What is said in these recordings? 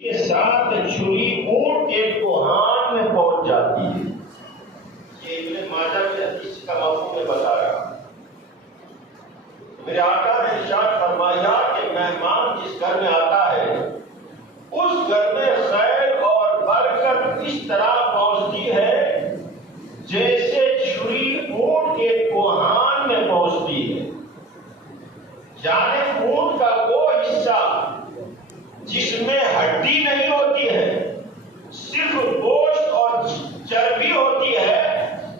کے ساتھ چھری اونٹ کے کوہان میں پہنچ جاتی ہے. یہ ابن ماجہ کی حدیث کا مفہوم میں بتا رہا. میرے آقا نے ارشاد فرمایا کہ مہمان جس گھر میں آتا ہے اس گھر میں خیر اور برکت اس طرح پہنچتی ہے جیسے چھری اونٹ کے کوہان میں پہنچتی ہے. یعنی اونٹ کا وہ حصہ جس میں ہڈی نہیں ہوتی ہے، صرف گوشت اور چربی ہوتی ہے،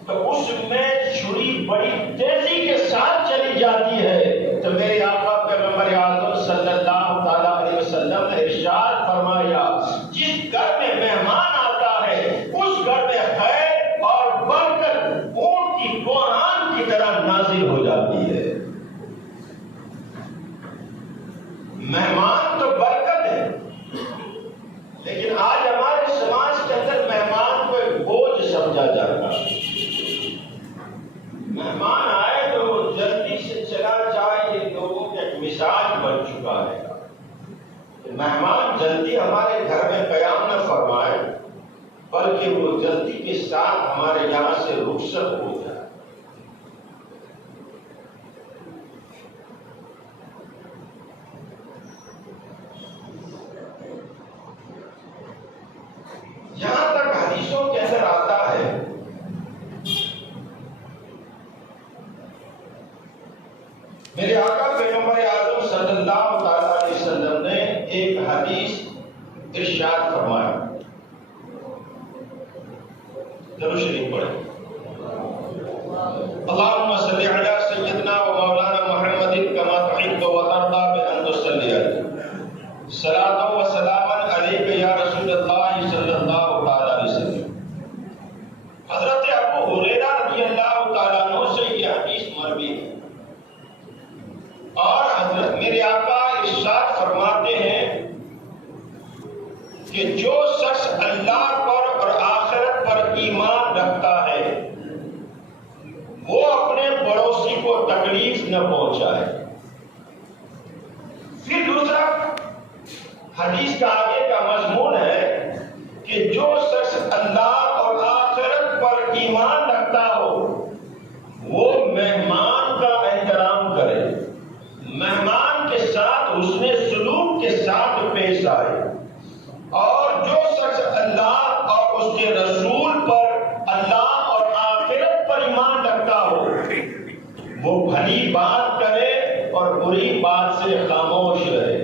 تو اس میں چھری بڑی تیزی کے ساتھ چلی جاتی ہے. تو میرے آقا پیغمبر اعظم صلی اللہ تعالی علیہ وسلم نے ارشاد فرمایا جس گھر میں مہمان آتا ہے اس گھر میں خیر اور برکت اونٹ کی کوہان کی طرح نازل ہو جاتی ہے. مہمان تو برکت ہے، لیکن آج ہمارے سماج کے اندر مہمان کو ایک بوجھ سمجھا جاتا ہے. مہمان آئے تو جلدی سے چلا جائے، یہ لوگوں کا ایک مزاج بن چکا ہے. مہمان جلدی ہمارے گھر میں قیام نہ فرمائے، بلکہ وہ جلدی کے ساتھ ہمارے یہاں سے رخصت ہو جائے. یہاں تک حدیثوں کے اندر آتا ہے میرے آقا پیغمبر اعظم صلی اللہ تعالی علیہ وسلم نے ایک حدیث ارشاد فرمایا. درود شریف پڑھیں. اللهم صل علی سیدنا و مولانا محمد کما تحب و ترضى بان تصلی علیہ. صلاۃ و سلام علیک یا رسول اللہ صلی اللہ تعالی علیہ وسلم. حضرت ابو ہریرہ رضی اللہ تعالیٰ عنہ سے یہ حدیث مروی ہے، اور حضرت میرے آقا ارشاد فرماتے ہیں کہ جو شخص اللہ پر اور آخرت پر ایمان رکھتا ہے وہ اپنے پڑوسی کو تکلیف نہ پہنچائے. پھر دوسرا حدیث کا آگے کا مضمون ہے کہ جو شخص اللہ اور آخرت پر ایمان رکھتا ہو وہ مہمان کا احترام کرے، مہمان کے ساتھ حسن سلوک کے ساتھ پیش آئے، اور جو شخص اللہ اور اس کے رسول پر، اللہ اور آخرت پر ایمان رکھتا ہو وہ بھلی بات کرے اور بری بات سے خاموش رہے.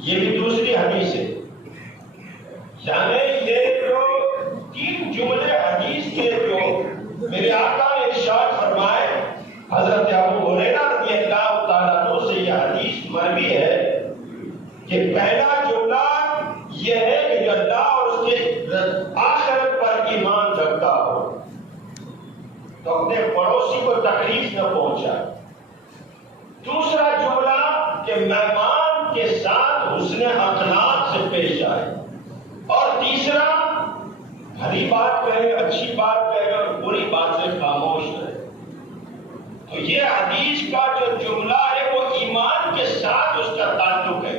یہ بھی دوسری حدیث ہے. یعنی یہ جو تین جملے حدیث کے جو میرے آقا نے ارشاد فرمائے، حضرت ابو ہریرہ رضی اللہ تعالیٰ عنہ سے یہ حدیث مروی ہے کہ پہلا جملہ یہ ہے کہ جو اللہ اور اس کے آخرت پر ایمان رکھتا ہو تو اپنے پڑوسی کو تکلیف نہ پہنچائے. دوسرا جملہ کہ مہمان کے ساتھ حسن اخلاق سے پیش آئے، اور تیسرا بھلی بات کہے، اچھی بات کہے اور بری بات سے خاموش رہے. تو یہ حدیث کا جو جملہ ہے وہ ایمان کے ساتھ اس کا تعلق ہے.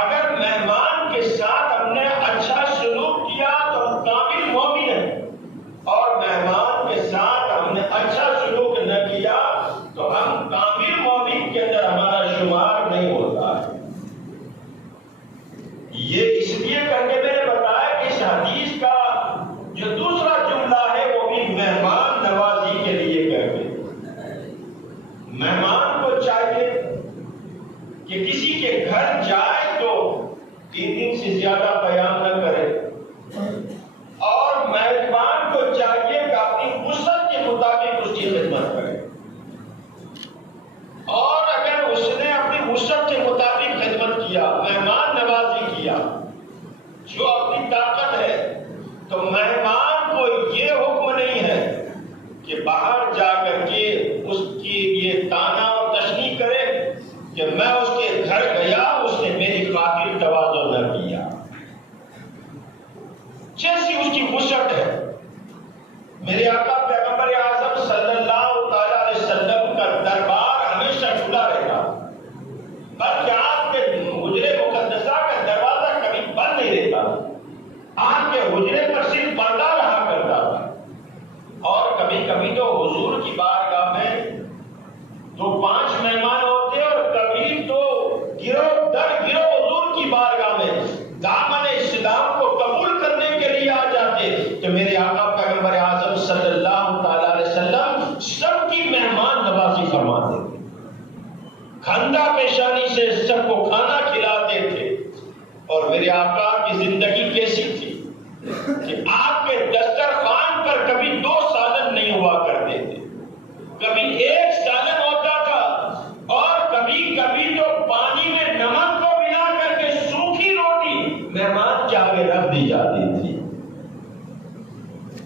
اگر مہمان کے ساتھ ہم نے اچھا سلوک کیا تو ہم کامل مومن ہیں، اور مہمان کے ساتھ ہم نے اچھا سلوک نہ کیا تو ہم کامل مومن کے اندر ہمارا شمار نہیں ہوتا ہے. یہ اس لیے کر کے میں نے بتایا کہ اس حدیث کا جو دوسرا جملہ ہے وہ بھی مہمان نوازی کے لیے کہتے ہیں. مہمان کو چاہیے کہ کسی کے گھر جائے تو 3 دن سے زیادہ قیام نہ کرے، اور مہمان کو چاہیے کہ اپنی وسعت کے مطابق اس کی خدمت کرے، اور اگر اس نے اپنی وسعت کے مطابق خدمت کیا، مہمان نوازی کیا جو اپنی طاقت ہے، تو مہمان کو یہ حکم نہیں ہے کہ باہر جا کر کے اس کی یہ تانا اور تشنیع کرے کہ میں اس کے گھر گیا اس نے میری خاطر تواضع نہ کیا. جیسی اس کی وسعت ہے. میرے آقا پیغمبر اعظم صلی اللہ تعالی علیہ وسلم کا دربار ہمیشہ کھلا رہتا، بلکہ آپ کے حجرے مقدسہ کا کی زندگی کیسی تھی کہ آپ کے دسترخوان پر کبھی 2 سالن نہیں ہوا کرتے تھے، کبھی 1 سالن ہوتا تھا، اور کبھی کبھی تو پانی میں نمک کو ملا کر کے سوکھی روٹی مہمان کے آگے رکھ دی جاتی تھی۔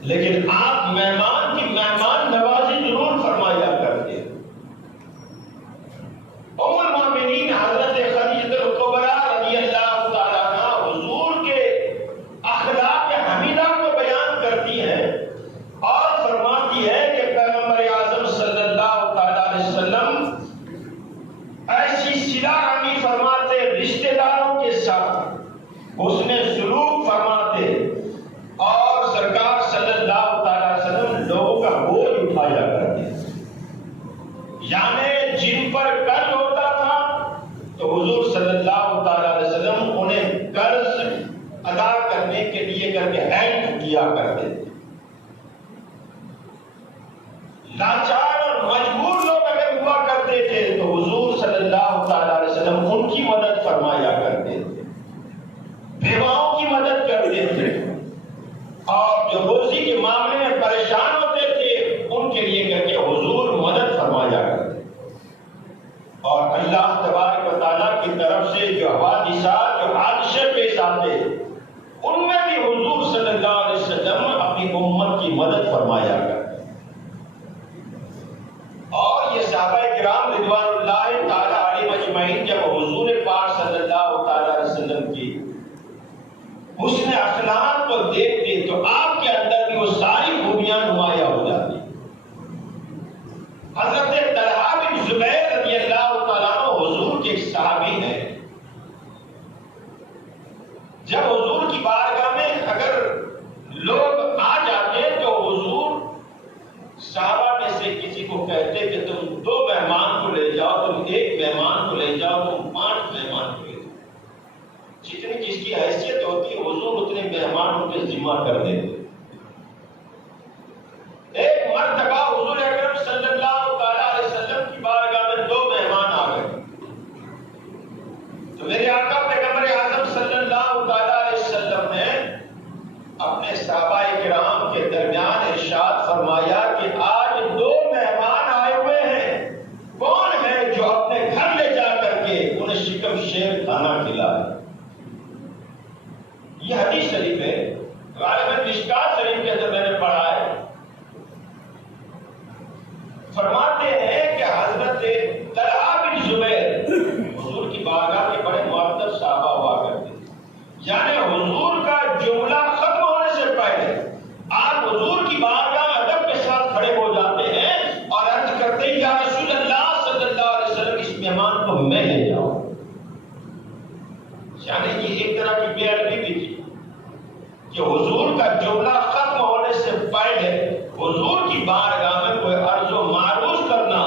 لیکن آپ مہمان کی مہمان نوازی ضرور فرمایا کرتے۔ ام المومنین حضرت خدیجہ الکبریٰ رضی اللہ تعالیٰ عنہ حضور کے اخلاق حمیدہ کو بیان کرتی ہیں اور فرماتی ہے کہ پیغمبر اعظم صلی اللہ تعالیٰ علیہ وسلم ایسی صلہ رحمی فرماتے، رشتہ داروں کے ساتھ حسن سلوک فرماتے، اور سرکار صلی اللہ تعالیٰ علیہ وسلم لوگوں کا بوجھ اٹھایا کرتے، یعنی جن پر قرض ہوتا تھا تو حضور صلی اللہ تعالیٰ علیہ وسلم انہیں قرض ادا کرنے کے لیے کر کے ہیلپ کیا کرتے تھے۔ لاچار اور مجبور لوگ اگر ہوا کرتے تھے تو حضور صلی اللہ تعالیٰ علیہ وسلم ان کی مدد فرمایا کرتے تھے، بیواؤں کی مدد کرتے تھے، اور جو روزی کے معاملے میں پریشان ہوتے تھے ان کے لیے کر کے حضور مدد فرمایا کرتے۔ اور اللہ تبارک و تعالیٰ کی طرف سے جو حوادثات، جو حادثے پیش آتے، ان میں بھی حضور صلی اللہ علیہ وسلم اپنی امت کی مدد فرمایا کرتے۔ اور یہ صحابہ کرام رضوان اللہ تعالیٰ علیہ مجمعین جب حضور پاک صلی اللہ تعالیٰ علیہ وسلم کی حسن اخلاق کو دیکھتے تو آپ کے اندر بھی وہ ساری خوبیاں نمایاں ہو جاتی۔ حضرت طلحہ بن زبیر رضی اللہ تعالیٰ عنہ حضور کے ایک صحابی ہیں، جب حضور کی بارگاہ میں اگر لوگ آ جاتے تو حضور صحابہ میں سے کسی کو کہتے کہ تم 2 مہمان کو لے جاؤ، تم 1 مہمان کو لے جاؤ، تم 5 مہمان کو لے جاؤ۔ جتنی جس کی حیثیت ہوتی ہے حضور اتنے مہمان ان کے ذمہ کر دیتے۔ ایک مرتبہ حضور اکرم صلی اللہ تعالیٰ علیہ وسلم کی بارگاہ میں 2 مہمان آ گئے، تو میرے آقا پیغمبر اعظم صلی اللہ تعالیٰ علیہ وسلم نے اپنے صحابہ کرام کے درمیان ارشاد فرمایا کہ آج 2 مہمان آئے ہوئے ہیں، کون ہے جو اپنے گھر لے جا کر کے انہیں شکم شیر کھانا کھلائے؟ یہ حدیث شریف ہے، غالباً مشکات شریف کے اندر میں نے پڑھا ہے۔ فرماتے ہیں کہ حضرت طلحہ بن زبیر حضور کی بارگاہ کے بڑے معدب صحابہ ہوا کرتے تھے، یعنی حضور کا جملہ ختم ہونے سے پہلے آپ حضور کی بارگاہ ادب کے ساتھ کھڑے ہو جاتے ہیں اور عرض کرتے ہیں یا رسول اللہ صلی اللہ علیہ وسلم اس مہمان کو میں لے جاؤں۔ یعنی یہ ایک طرح کی بے ادبی بھی تھی کہ حضور کا جملہ ختم ہونے سے پہلے حضور کی بارگاہ میں کوئی عرض و معروض کرنا،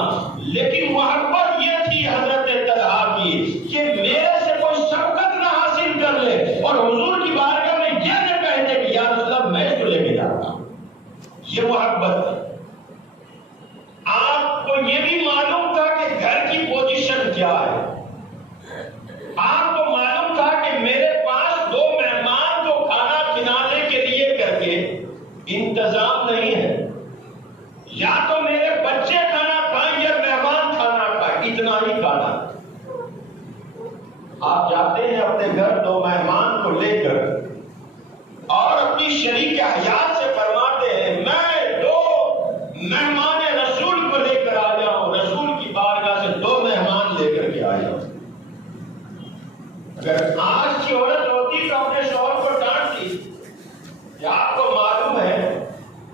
لیکن محبت یہ تھی حضرت طلحہ کی کہ میرے سے کوئی شفقت نہ حاصل کر لے اور حضور کی بارگاہ میں یہ نہ کہتے کہ یا رسول اللہ میں اس کو لے کے جاتا ہوں۔ یہ محبت ہے۔ آپ کو یہ بھی معلوم تھا کہ گھر کی پوزیشن کیا ہے، آپ کو معلوم تھا کہ میرے پاس 2 مہمان کو کھانا کھلانے کے لیے کر کے انتظام نہیں ہے، یا تو میرے بچے کھانا کھائیں یا مہمان کھانا کھائیں، اتنا ہی کھانا۔ آپ جاتے ہیں اپنے گھر 2 مہمان کو لے کر اور اپنی شریک حیات سے فرماتے ہیں میں 2 مہمان رسول کو لے کر آیا ہوں، رسول کی بارگاہ سے 2 مہمان لے کر کے آیا ہوں۔ اگر آج کی عورت ہوتی تو اپنے شوہر کو ڈانٹتی کہ آپ کو معلوم ہے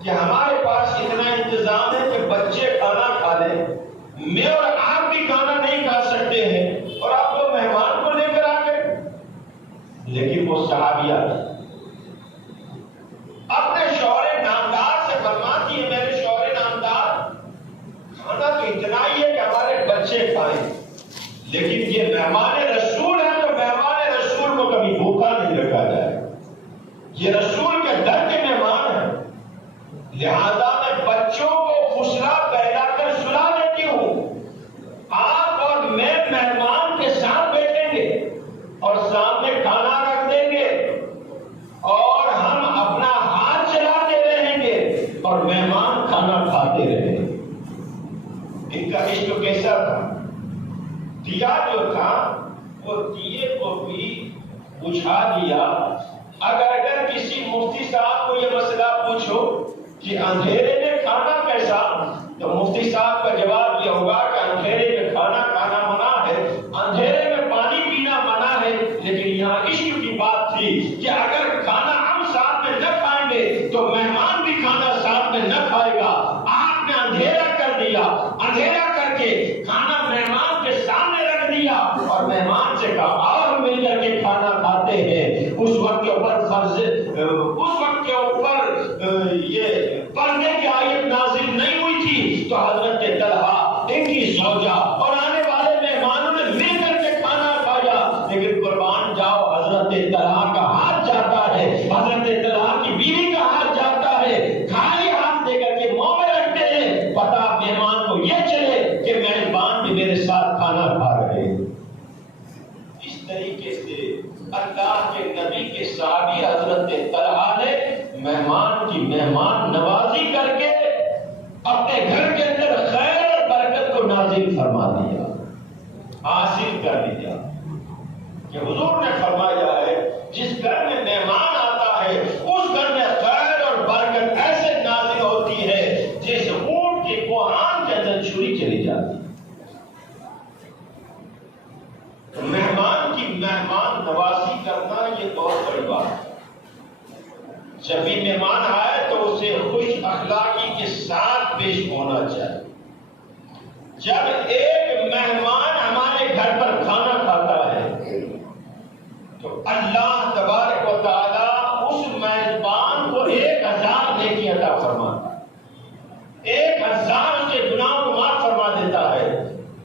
کہ ہمارے پاس اتنا انتظام ہے کہ بچے کھانا کھا لیں، میں اور آپ بھی کھانا نہیں کھا سکتے ہیں اور آپ 2 مہمان کو لے کر آ گئے۔ لیکن وہ صحابیہ اپنے شوہر نامدار سے فرماتی ہے میرے شوہر نامدار کھانا تو اتنا ہی ہے کہ ہمارے بچے کھائیں، لیکن یہ مہمان رسول ہے تو مہمان رسول کو کبھی بھوکا نہیں رکھا جائے، یہ رسول کے در کے مہمان ہیں، لہذا میں بچوں کو خسرا پہلا کر سلا دیتی ہوں، آپ اور میں مہمان کے ساتھ بیٹھیں گے اور سامنے کھانا رکھ دیں گے بجھا دیا. اگر کسی مفتی صاحب کو یہ مسئلہ پوچھو کہ اندھیرے میں کھانا کیسا، تو مفتی صاحب کا جواب یہ ہوگا کہ اندھیرے میں کھانا کھانا منع ہے، اندھیرے میں پانی پینا منع ہے. لیکن یہاں عشق کی بات تھی کہ اگر کھانا ہم ساتھ میں نہ کھائیں گے تو مہمان بھی کھانا ساتھ میں نہ کھائے گا. آپ نے اندھیرا کر دیا، اندھیرا کر کے کھانا مہمان کے سامنے رکھ دیا اور مہمان سے کہا آؤ ہم مل کر کے کھانا کھاتے ہیں. اس وقت کے اوپر فرض، اس وقت کے اوپر یہ پردے کی آیت نازل نہیں ہوئی تھی، تو حضرت طلحہ، ان کی زوجہ اور آنے والے مہمانوں نے مل کر کے کھانا کھایا. لیکن قربان جاؤ، حضرت طلحہ کا ہاتھ جاتا ہے، حضرت طلحہ کی بیوی کا ہاتھ جاتا ہے، خالی ہاتھ دے کر کے منہ میں رکھتے ہیں. پتا مہمان کو یہ چلے کہ مہمان بھی میرے ساتھ کھانا کھا رہے ہیں. اس طریقے سے اللہ کے نبی کے صحابی حضرت طلحہ نے مہمان کی مہمان نوازی کر کے اپنے گھر کے اندر خیر اور برکت کو نازل فرما دیا، حاصل کر دیا. کہ حضور نے فرمایا ہے جس گھر میں مہمان آتا ہے اس گھر میں خیر اور برکت ایسے نازل ہوتی ہے جیسے اونٹ کے کوہان کے اندر چھری چلی جاتی. مہمان کی مہمان نوازی کرنا یہ بہت بڑی بات ہے. جب بھی مہمان آئے تو اسے خوش اخلاقی کے ساتھ پیش ہونا چاہیے. جب ایک مہمان ہمارے گھر پر کھانا کھاتا ہے تو اللہ تبارک و تعالی اس میزبان کو 1000 نیکی عطا فرماتا ہے، 1000 اس کے گناہوں کو معاف فرما دیتا ہے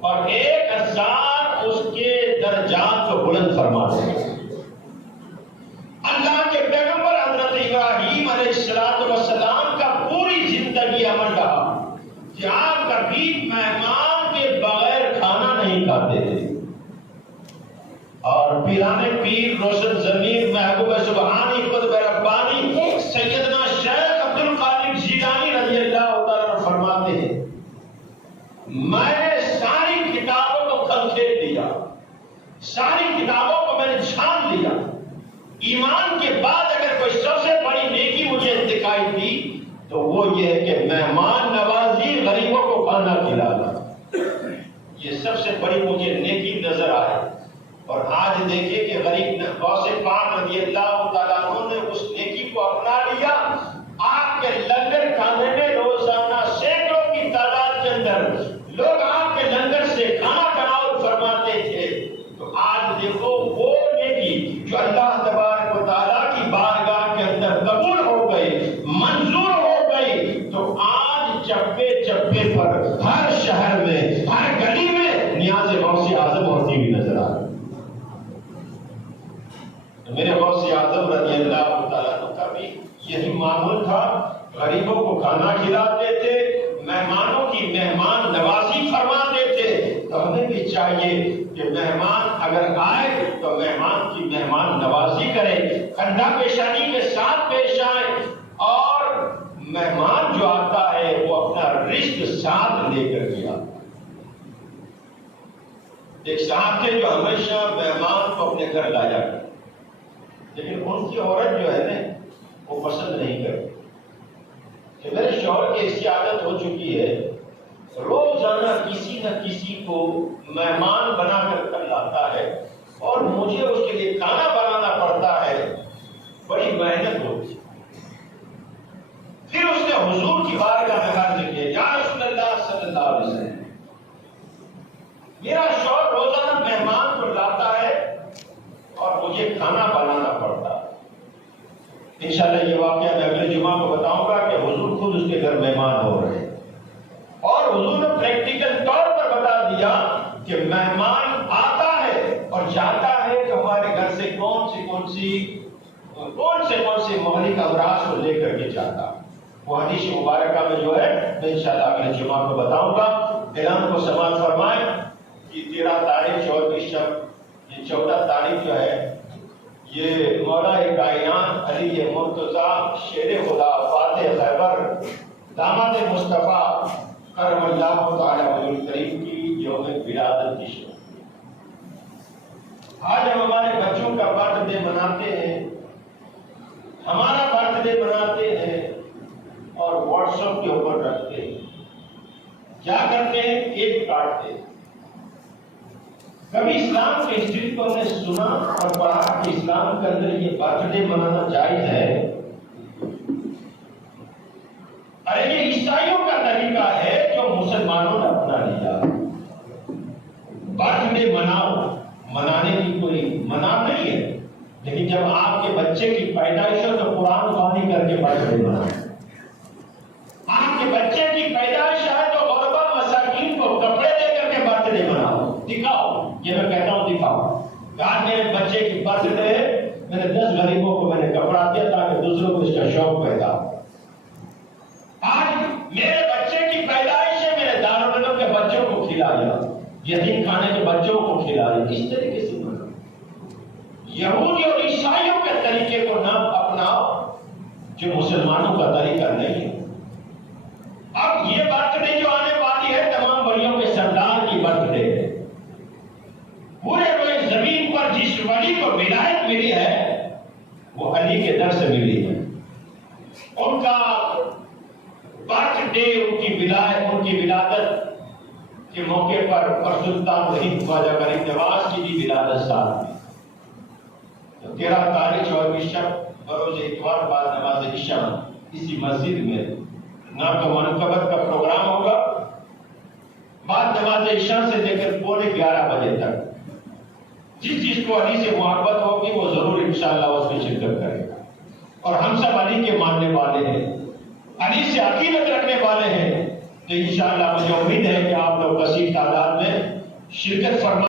اور 1000 اس کے درجات کو بلند فرما دیتا ہے. اللہ کے پیغمبر حضرت ابراہیم علیہ السلام کا پوری زندگی عمل رہا کہ آپ کبھی مہمان کے بغیر کھانا نہیں کھاتے تھے. اور پیرانے پیر، روشن ضمیر، محبوب سبحانی، قطب ربانی سیدنا شیخ عبد القادر جیلانی رضی اللہ تعالیٰ فرماتے ہیں میں نے ساری کتابوں کو کھنکھیل دیا، ساری کتابوں کو میں نے چھان لیا. ایمان کے بعد اگر کوئی سب سے بڑی نیکی مجھے دکھائی دی تو وہ یہ ہے کہ مہمان نوازی، غریبوں کو کھانا کھلانا، یہ سب سے بڑی مجھے نیکی نظر آئے. اور آج دیکھیں کہ غریب غوث پاک رضی اللہ تعالیٰ عنہ نے اس نیکی کو اپنا لیا. آپ کے لنگر کھانے میں روزانہ سینکڑوں کی تعداد کے اندر لوگ آپ کے لنگر سے کھانا تناول فرماتے تھے. تو آج دیکھو وہ نیکی جو اللہ تبارک و تعالیٰ کی بارگاہ کے اندر قبول ہو گئی، منظور ہو گئی، تو آج چپے چپے پر ہر شہر میں، ہر گلی میں نیاز غوث اعظم ہوتی ہوئی نظر آ رہی. میرے غوث اعظم رضی اللہ تعالیٰ عنہ کا بھی یہی معمول تھا، غریبوں کو کھانا کھلاتے تھے، مہمانوں کی مہمان نوازی فرماتے تھے. تو ہمیں بھی چاہیے کہ مہمان اگر آئے تو مہمان کی مہمان نوازی کریں، کندھا پیشانی کے ساتھ پیش آئیں، اور مہمان جو آتا ہے وہ اپنا رزق ساتھ لے کر کے آتا. ایک صاحب تھے جو ہمیشہ مہمان کو اپنے گھر لایا کرتے، لیکن ان کی عورت جو ہے نا وہ پسند نہیں کرتی. کہ میرے شوہر کی ایسی عادت ہو چکی ہے روزانہ کسی نہ کسی کو مہمان بنا کر لاتا ہے اور مجھے اس کے لیے کھانا بنانا پڑتا ہے، بڑی محنت ہوتی ہے. پھر اس نے حضور کی بارگاہ میں عرض کیا یا رسول اللہ صلی اللہ علیہ وسلم، میرا شوہر روزانہ مہمان کو لاتا ہے اور مجھے کھانا بنانا پڑتا ہے. انشاءاللہ یہ واقعہ میں اگلے جمعہ کو بتاؤں گا کہ حضور خود اس کے گھر مہمان ہو رہے ہیں، اور حضور نے پریکٹیکل طور پر بتا دیا کہ مہمان آتا ہے اور جاتا ہے کہ ہمارے گھر سے کون سے مہلک امراض کو لے کر کے جاتا. وہ حدیث مبارکہ میں جو ہے میں انشاءاللہ اگلے جمعہ کو بتاؤں گا. اعلان کو سماعت فرمائیں کہ 13 تاریخ 24 شب، یہ 14 تاریخ جو ہے یہ مولا کائنات علی مرتضیٰ شیر خدا فاتح خیبر داماد مصطفیٰ کرم اللہ تعالی وجہ الکریم کی یوم ولادت کی شب. آج ہم ہمارے بچوں کا برتھ ڈے مناتے ہیں، ہمارا برتھ ڈے مناتے ہیں اور واٹس ایپ کے اوپر رکھتے ہیں. کیا کرتے ہیں؟ کیک کاٹتے ہیں. کبھی اسلام کے ہسٹری کو ہم نے سنا اور پڑھا کہ اسلام کے اندر یہ برتھ ڈے منانا جائز ہے. ارے یہ عیسائیوں کا طریقہ ہے جو مسلمانوں نے اپنا لیا. برتھ ڈے مناؤ، منانے کی کوئی منع نہیں ہے، لیکن جب آپ کے بچے کی پیدائش ہو تو قرآن خوانی کر کے برتھ ڈے مناؤ. آپ کے بچے کی پیدائش ہے تو غربا مساکین کو کپڑے دے کر کے برتھ ڈے مناؤ، دکھاؤ. یہ میں کہتا ہوں دکھاؤ. آج میرے بچے کی برتھ ڈے میں نے 10 غریبوں کو میں نے کپڑا دیا تاکہ دوسروں کو اس کا شوق پیدا ہو. آج میرے بچے کی پیدائش ہے، میرے دارالعلوم کے بچوں کو کھلایا، یتیم خانے کے بچوں کو کھلایا. اس طریقے سے مناؤ. یہودی اور عیسائیوں کے طریقے کو نہ اپناؤ جو مسلمانوں کا طریقہ نہیں ہے. اب یہ برتھ ڈے جو آنے والی ہے تمام ولیوں کے سردار کی برتھ ڈے ہے. پورے روئے زمین پر جس ولی کو ولایت ملی ہے وہ علی کے در سے ملی ہے. ان کا برتھ ڈے، ان کی ولایت، ان کی ولادت کے موقع پر سلطان وحید خواجہ غریب نواز کی بھی ولادت سال میں 13 تاریخ اور شب بروز اتوار بعد نماز عشاء اسی مسجد میں نام کا منقبت کا پروگرام ہوگا. بعد نماز عشاء سے لے کر پونے 11 بجے تک جس کو علی سے محبت ہوگی وہ ضرور انشاءاللہ اس میں شرکت کرے گا. اور ہم سب علی کے ماننے والے ہیں، علی سے عقیدت رکھنے والے ہیں، تو انشاءاللہ مجھے امید ہے کہ آپ لوگ کثیر تعداد میں شرکت فرما